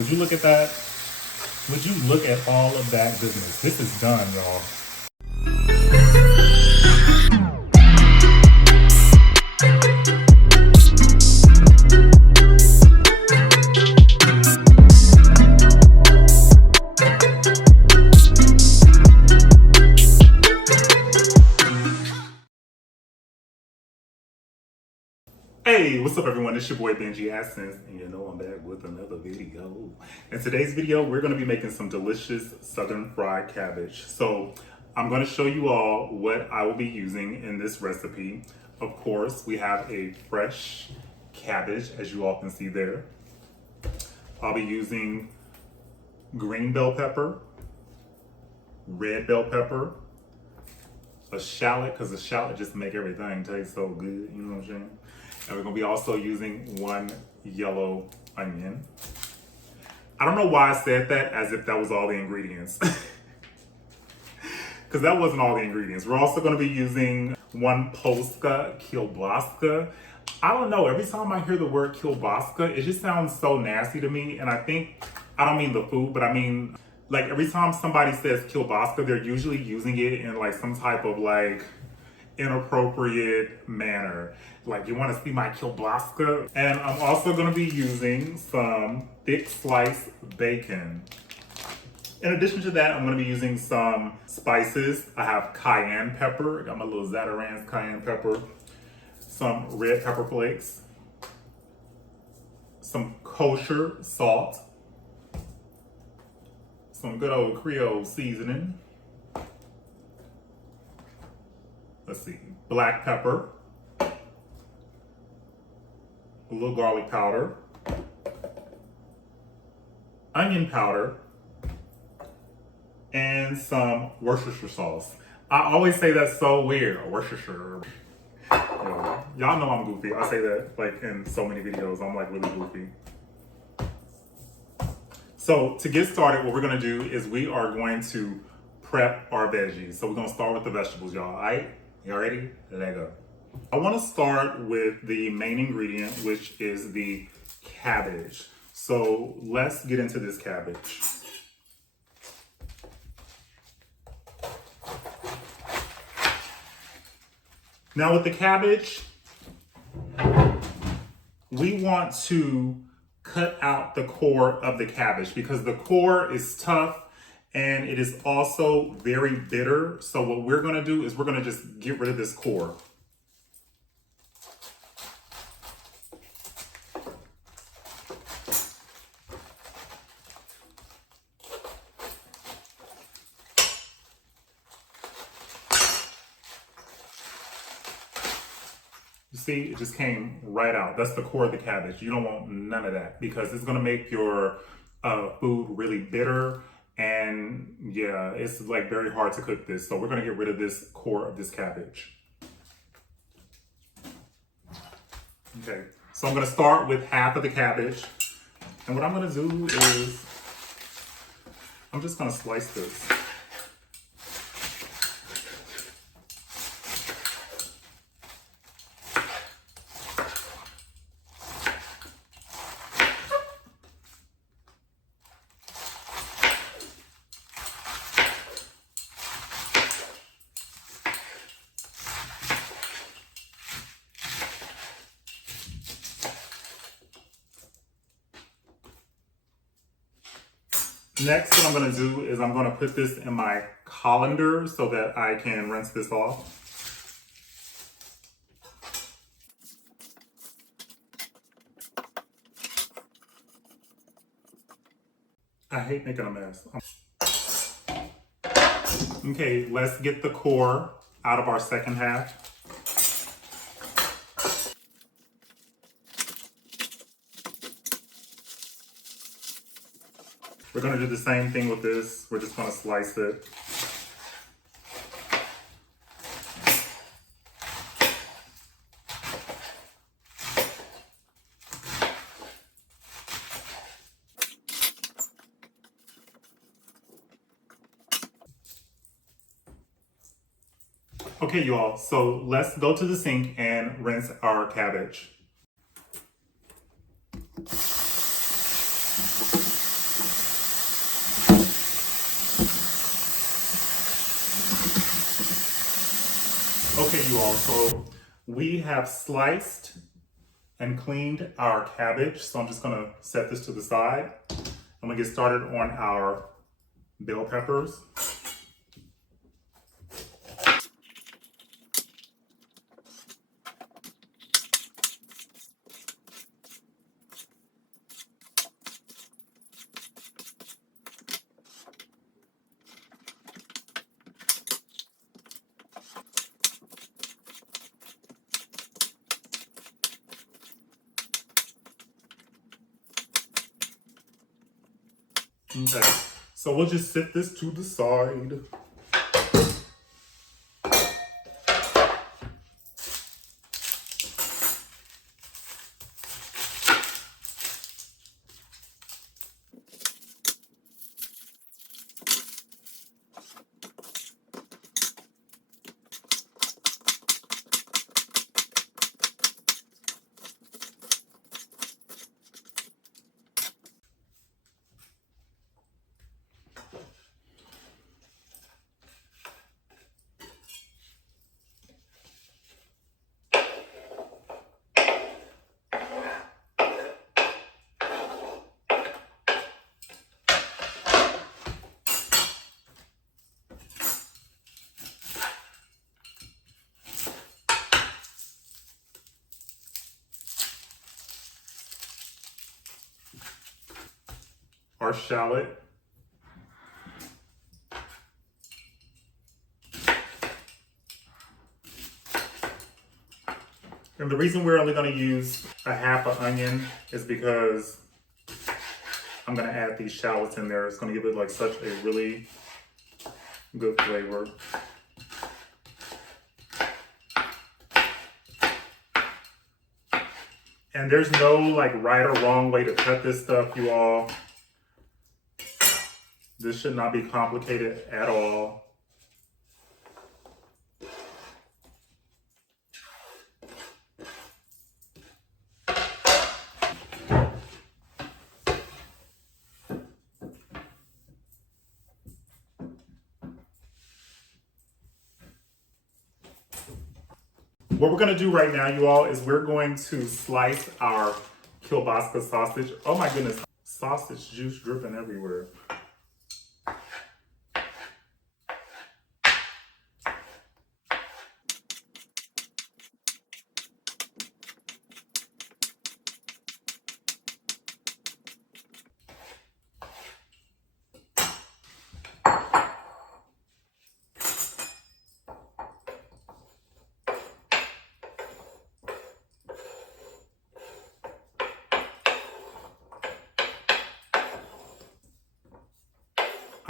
Would you look at that? Would you look at all of that goodness? This is done, y'all. Hey, what's up everyone? It's your boy BENJI, ADSENSE, and you know I'm back with another video. In today's video, we're going to be making some delicious Southern fried cabbage. So I'm going to show you all what I will be using in this recipe. Of course, we have a fresh cabbage, as you all can see there. I'll be using green bell pepper, red bell pepper, a shallot, because the shallot just make everything taste so good, you know what I'm saying? And we're gonna be also using one yellow onion. I don't know why I said that as if that was all the ingredients. Because that wasn't all the ingredients. We're also gonna be using one Polska kielbasa. I don't know, every time I hear the word kielbasa, it just sounds so nasty to me. And I don't mean the food, but I mean, like every time somebody says kielbasa, they're usually using it in like some type of like inappropriate manner. Like, you want to see my kielbasa? And I'm also going to be using some thick sliced bacon. In addition to that, I'm going to be using some spices. I have cayenne pepper. I got my little Zatarain's cayenne pepper. Some red pepper flakes. Some kosher salt. Some good old Creole seasoning. Let's see, black pepper, a little garlic powder, onion powder, and some Worcestershire sauce. I always say that's so weird, Worcestershire. Y'all know I'm goofy. I say that like in so many videos. I'm like really goofy. So to get started, what we're gonna do is we are going to prep our veggies. So we're gonna start with the vegetables, y'all, all right? Y'all ready? Let's go. I want to start with the main ingredient, which is the cabbage. So let's get into this cabbage. Now with the cabbage, we want to cut out the core of the cabbage because the core is tough and it is also very bitter. So what we're gonna do is we're gonna just get rid of this core. You see, it just came right out. That's the core of the cabbage. You don't want none of that because it's gonna make your food really bitter. And yeah, it's like very hard to cook this. So we're gonna get rid of this core of this cabbage. Okay, so I'm gonna start with half of the cabbage. And what I'm gonna do is, I'm just gonna slice this. Next, what I'm gonna do is I'm gonna put this in my colander so that I can rinse this off. I hate making a mess. Okay, let's get the core out of our second half. We're gonna do the same thing with this. We're just gonna slice it. Okay, you all, so let's go to the sink and rinse our cabbage. Okay, you all, so we have sliced and cleaned our cabbage. So I'm just gonna set this to the side. I'm gonna get started on our bell peppers. Okay, so we'll just set this to the side. Our shallot. And the reason we're only going to use a half an onion is because I'm going to add these shallots in there. It's going to give it like such a really good flavor. And there's no like right or wrong way to cut this stuff, you all. This should not be complicated at all. What we're gonna do right now, you all, is we're going to slice our kielbasa sausage. Oh my goodness, sausage juice dripping everywhere.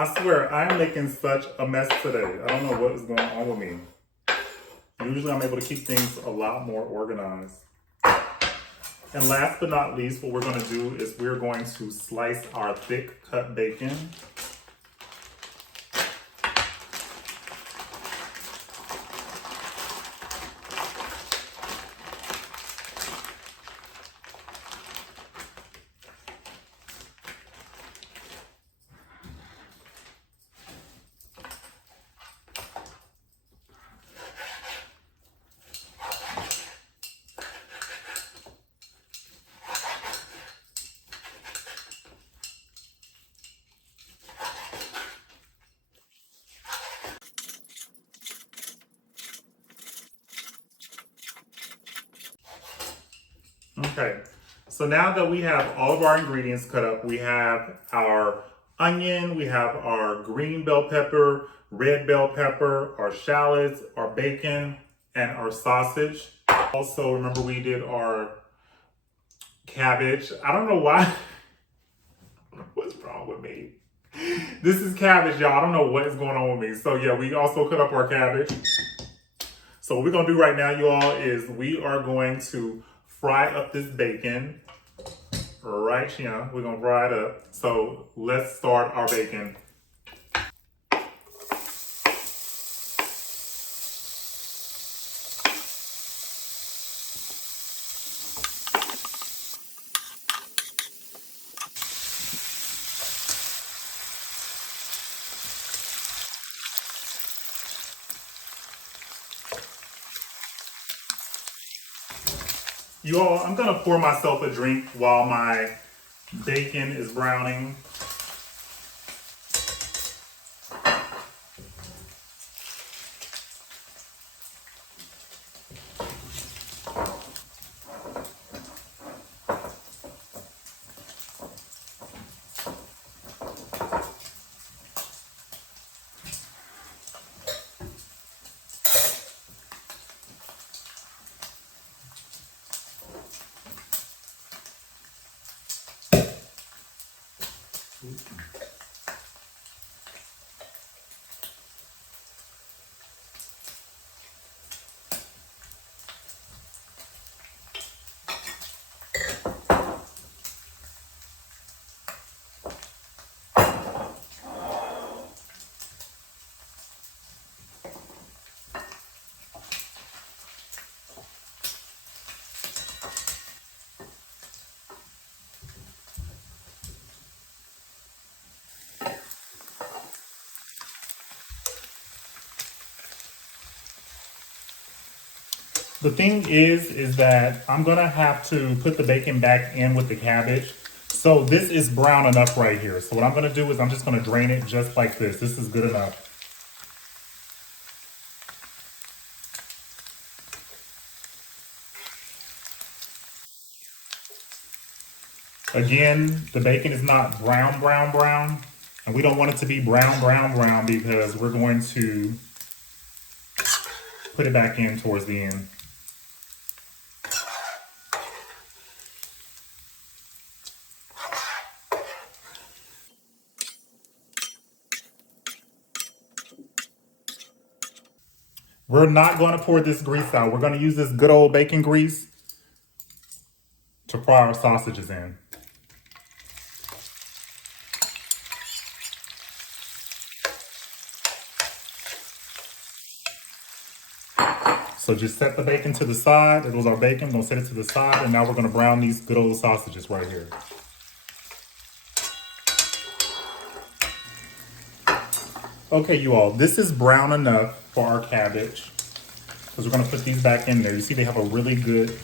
I swear, I'm making such a mess today. I don't know what is going on with me. Usually I'm able to keep things a lot more organized. And last but not least, what we're gonna do is we're going to slice our thick cut bacon. Okay, so now that we have all of our ingredients cut up, we have our onion, we have our green bell pepper, red bell pepper, our shallots, our bacon, and our sausage. Also, remember we did our cabbage. I don't know why. What's wrong with me? This is cabbage, y'all. I don't know what is going on with me. So yeah, we also cut up our cabbage. So what we're gonna do right now, you all, is we are going to fry up this bacon right here. We're gonna fry it up. So let's start our bacon. You all, I'm gonna pour myself a drink while my bacon is browning. The thing is that I'm gonna have to put the bacon back in with the cabbage. So this is brown enough right here. So what I'm gonna do is I'm just gonna drain it just like this. This is good enough. Again, the bacon is not brown, brown, brown. And we don't want it to be brown, brown, brown because we're going to put it back in towards the end. We're not going to pour this grease out. We're going to use this good old bacon grease to fry our sausages in. So just set the bacon to the side. It was our bacon. We're going to set it to the side. And now we're going to brown these good old sausages right here. Okay, you all, this is brown enough for our cabbage. Because we're going to put these back in there. You see they have a really good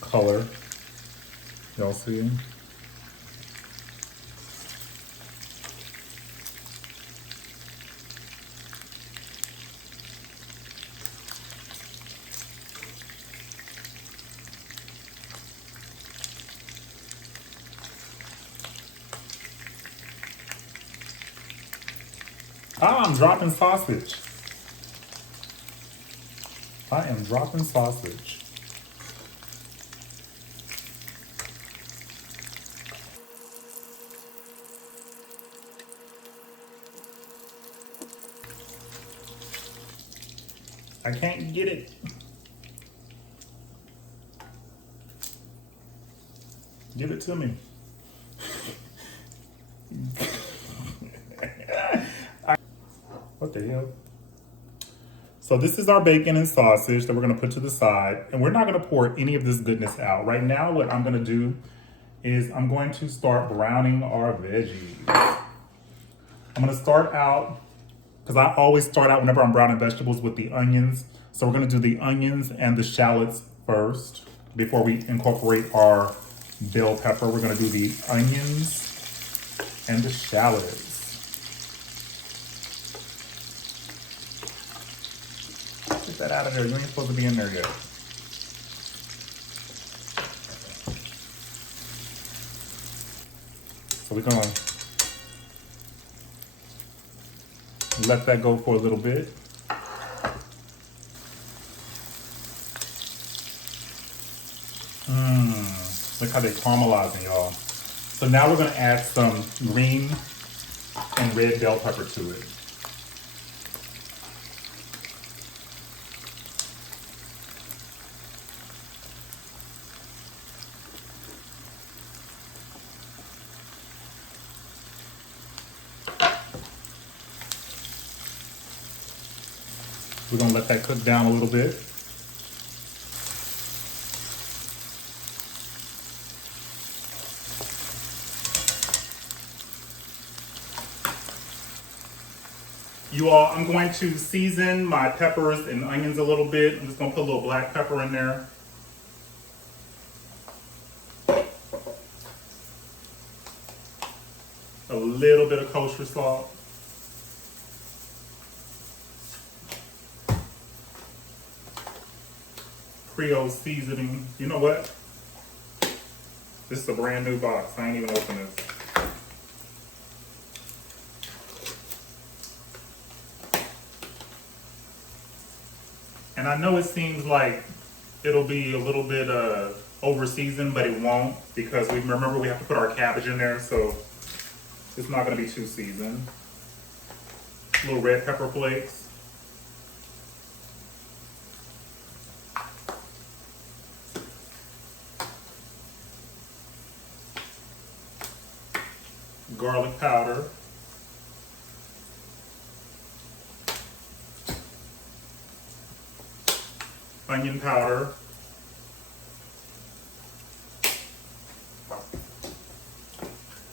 color. Y'all see? Ah, I'm dropping sausage. I am dropping sausage. I can't get it. Give it to me. What the hell? So this is our bacon and sausage that we're gonna put to the side, and we're not gonna pour any of this goodness out. Right now, what I'm gonna do is I'm going to start browning our veggies. I'm gonna start out, because I always start out whenever I'm browning vegetables with the onions. So we're gonna do the onions and the shallots first before we incorporate our bell pepper. We're gonna do the onions and the shallots. Get that out of there. You ain't supposed to be in there yet. So we're gonna let that go for a little bit. Look how they're caramelizing, y'all. So now we're gonna add some green and red bell pepper to it. We're gonna let that cook down a little bit. You all, I'm going to season my peppers and onions a little bit. I'm just gonna put a little black pepper in there. A little bit of kosher salt. Creole seasoning. You know what? This is a brand new box. I ain't even opened this. And I know it seems like it'll be a little bit over seasoned, but it won't, because we remember we have to put our cabbage in there, so it's not gonna be too seasoned. Little red pepper flakes. Garlic powder. Onion powder.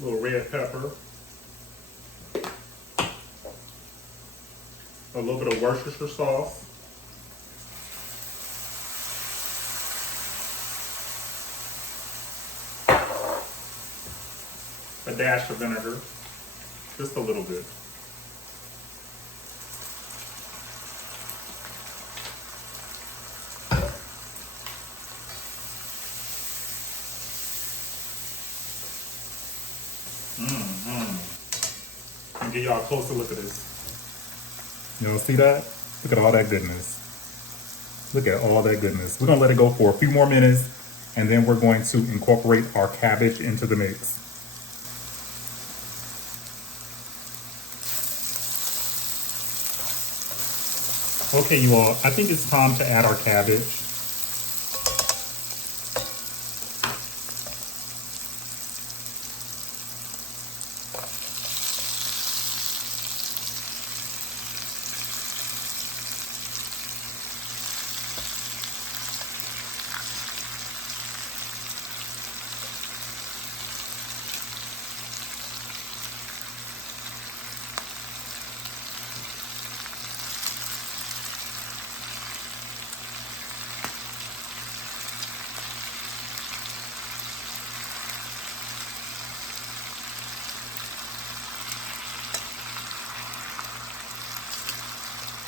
Little red pepper. A little bit of Worcestershire sauce. A dash of vinegar, just a little bit. And give y'all a closer look at this. Y'all see that? Look at all that goodness. Look at all that goodness. We're gonna let it go for a few more minutes, and then we're going to incorporate our cabbage into the mix. Okay, you all, I think it's time to add our cabbage.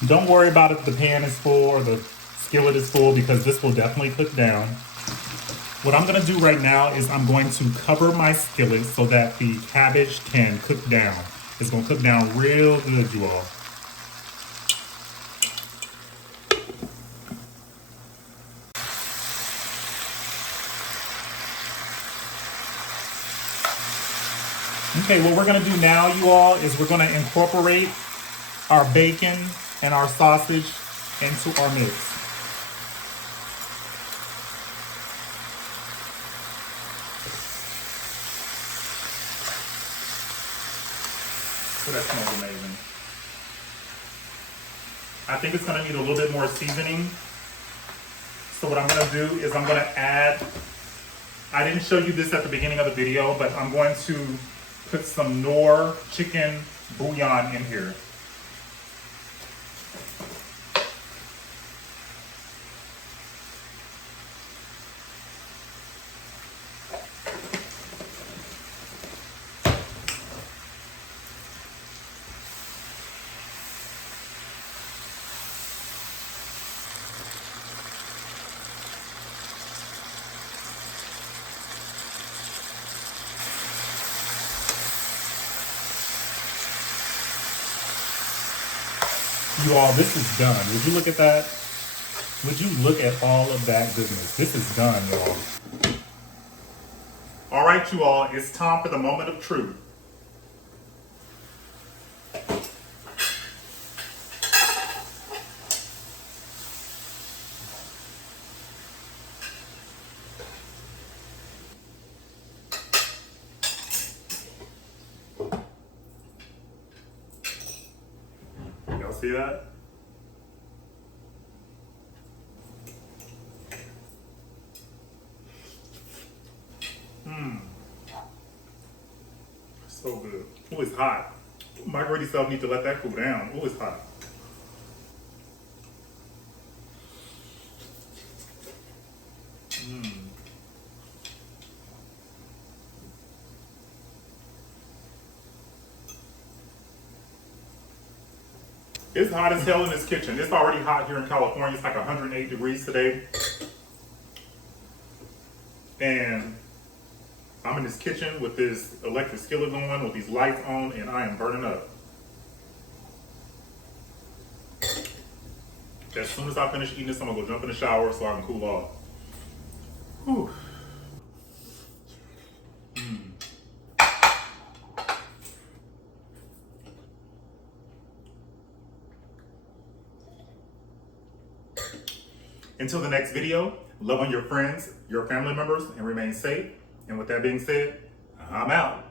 Don't worry about if the pan is full or the skillet is full, because this will definitely cook down. What I'm gonna do right now is I'm going to cover my skillet so that the cabbage can cook down. It's gonna cook down real good, you all. Okay, what we're gonna do now, you all, is we're gonna incorporate our bacon and our sausage into our mix. So that smells amazing. I think it's gonna need a little bit more seasoning. So what I'm gonna do is I'm gonna add, I didn't show you this at the beginning of the video, but I'm going to put some Knorr chicken bouillon in here. You all, this is done. Would you look at that? Would you look at all of that goodness? This is done, y'all. All right, you all, it's time for the moment of truth. Y'all see that? So good. Oh, it's hot. My greedy self need to let that cool down. Oh, it's hot. It's hot as hell in this kitchen. It's already hot here in California. It's like 108 degrees today. And I'm in this kitchen with this electric skillet going, with these lights on, and I am burning up. As soon as I finish eating this, I'm gonna go jump in the shower so I can cool off. Whew. Until the next video, love on your friends, your family members, and remain safe. And with that being said, I'm out.